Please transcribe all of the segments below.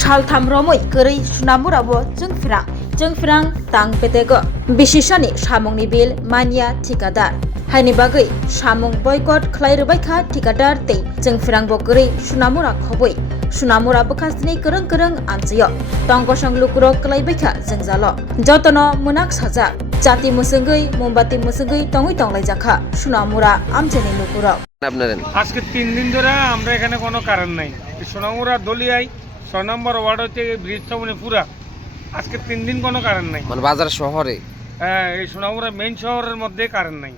सालथाम रमै गोरै सुनामुराबो जोंफिरां तां पेतेगो बिसिसानि सामुंनि बिल मानिया ठिकादार हायनि बागै सामुं बयकट खलायरबायखा ठिकादार तै जोंफिरांबो गोरै सुनामुरा खबै सुनामुरा बखास्तिनि गोरों आमजियो तंगसं लुकुरो कलायबायखा जोंजालो जतन मोनाक साजा जाति मुसुंगै मोमबाति मुसुंगै तंगै तंलायजाखा सुनामुरा আমজেনি লুকুরো আজকে 3 দিন ধরে আমরা এখানে কোনো কারণ নাই সোনামুরা দলিয়াই 6 নম্বর ওয়ার্ড হচ্ছে ব্রিজ সামনে পুরা আজকে 3 দিন কোনো কারণ নাই মানে বাজার শহরে হ্যাঁ এই সোনামুরা মেইন শহরের মধ্যে কারণ নাই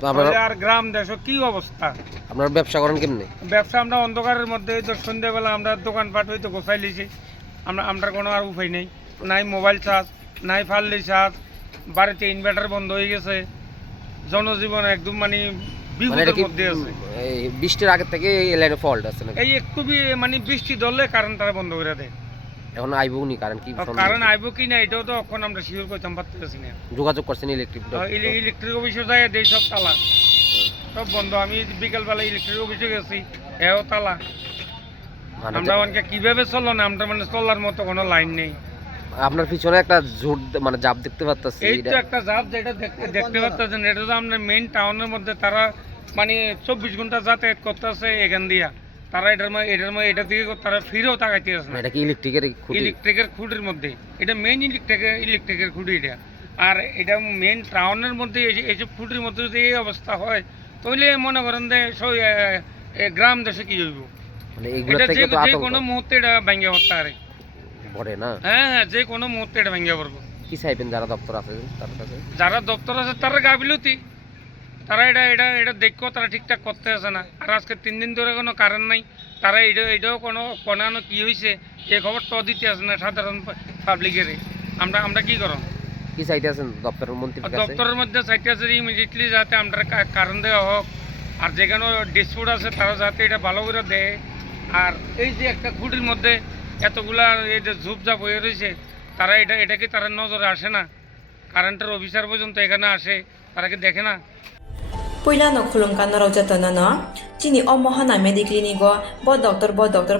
তো আপনারা আর গ্রাম দেশ কি অবস্থা আপনারা ব্যবসা করেন কেমনে ব্যবসা আমরা অন্ধকারের মধ্যে তো সন্ধ্যাবেলা আমরা দোকানপাট হইতো গোছাই লিছি আমরা কোনো আর উপায় নেই নাই মোবাইল চার্জ নাই ফাললি চার্জ বাড়িতে ইনভার্টার বন্ধ হয়ে গেছে জনজীবন একদম মানে বিপদের মধ্যে আছে এই বৃষ্টির আগে থেকে এই লাইনে ফল্ট আছে নাকি এই একটু মানে বৃষ্টি ধরলে কারেন্টটা বন্ধ করে দেয় এখন আইবো নি কারণ কি কারণ আইবো কি না এটাও তো এখন আমরা শিওর করতে পারতেছি না যোগাযোগ করছেন ইলেকট্রিক অফিসে যায় দেই সব তালা সব বন্ধ আমি বিকেলবেলা ইলেকট্রিক অফিসে গেছি এও তালা আমরা অনেকে কিভাবে চলো না আমরা মানে চলার মতো কোনো লাইন নেই আপনার পিছনে একটা ঝুট মানে জাপ দেখতে পাচ্ছি এই তো একটা জাপ যেটা দেখতে পাচ্ছেন এটা তো আমরা মেইন টাউনের মধ্যে তারা মানে 24 ঘন্টা যাতায়াত করতেছে এখান দিয়া তারা এটা থেকে তারা ফিরেও তাকাইতে আসে না এটা কি ইলেকট্রিকের খুঁটির মধ্যে এটা মেইন ইলেকট্রিকের খুঁটি এটা আর এটা মেইন টাউনের মধ্যে এইসব খুঁটির মধ্যে যদি এই অবস্থা হয় তাহলে মনে করেন যে গ্রাম দেশে কি হইব মানে এটা যে কোনো মুহূর্তে এটা ভেঙে পড়তে পারে বড়ে না হ্যাঁ যে কোনো মুহূর্তে এটা ভেঙে পড়বো কি চাইবেন যারা দপ্তর আছে তার কাছে যারা দপ্তর আছে তারা গাফিলতি তারা এটা দেখো তারা ঠিকঠাক করতে আসে না আর আজকে 3 দিন ধরে কোনো কারণ নাই তারা এটাও কোনো কি হয়েছে এই খবর তো দিতে আসে না সাধারণ পাবলিকের আমরা কি করব কি চাইতে আছেন দপ্তরের মন্ত্রীর কাছে দপ্তরের মধ্যে চাইতে আছে ইমিডিয়েটলি যাতে আমরা কারণ দেওয়া হোক আর যেখানে ডিসপুট আছে তারা যাতে এটা ভালো করে দেয় আর এই যে একটা খুঁটির মধ্যে এতগুলা এই যে ঝুপঝাপ হয়ে রয়েছে তারা এটাকে তারা নজরে আসে না কারেন্টের অফিসার পর্যন্ত এখানে আসে তারা কি দেখে না Puilano khulumkan naro jatana no chini o mohana mediclinigo bo doctor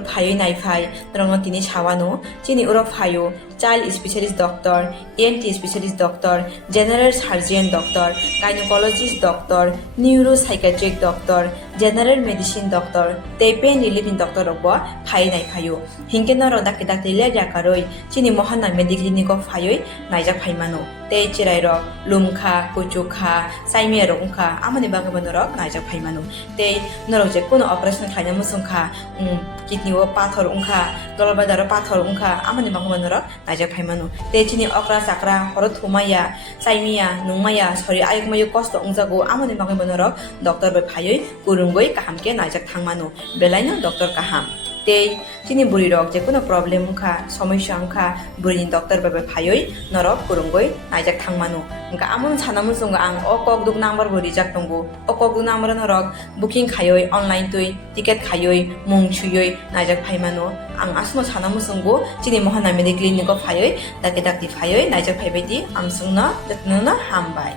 phayo nai phai nrong tini chawano chini uro phayo child specialist doctor ENT specialist doctor general surgeon doctor gynecologist doctor neuropsychiatric doctor general medicine doctor te pain relieving doctor robo phai nai phayo hingke naro dakte le jakaroi chini mohana mediclinigo phayo naijak phaimano te chirai ro lumkha kuchukha saime rongkha amani bagabonoro naijak phaimano te noro je kono operation khaina musungkha kidney o pathor ungkha dolbadaro pathor ungkha amani bagabonoro naijak phaimano te chini okra sakra horot humaya saimia nungmaya sori ayukmayu kosto ungjago amani bagabonoro doctor bai phayoi kurungoi kahamke naijak thangmano belaino doctor kaham tei chini buri rok je kono problem ungkha সমস্যা ungkha buri doctor bai phayoi norok kurungoi naijak thangmano ungka amon chanamu sunga ang o kokduk number buri jak tongo o kokduk number norok booking khayoi online tui ticket khayoi mung chuyoi naijak phaimano ang asmo chanamu sungo chini mohana medical clinic phayoi dakti phayoi naijak phaibaidi amsungna datnuna hambai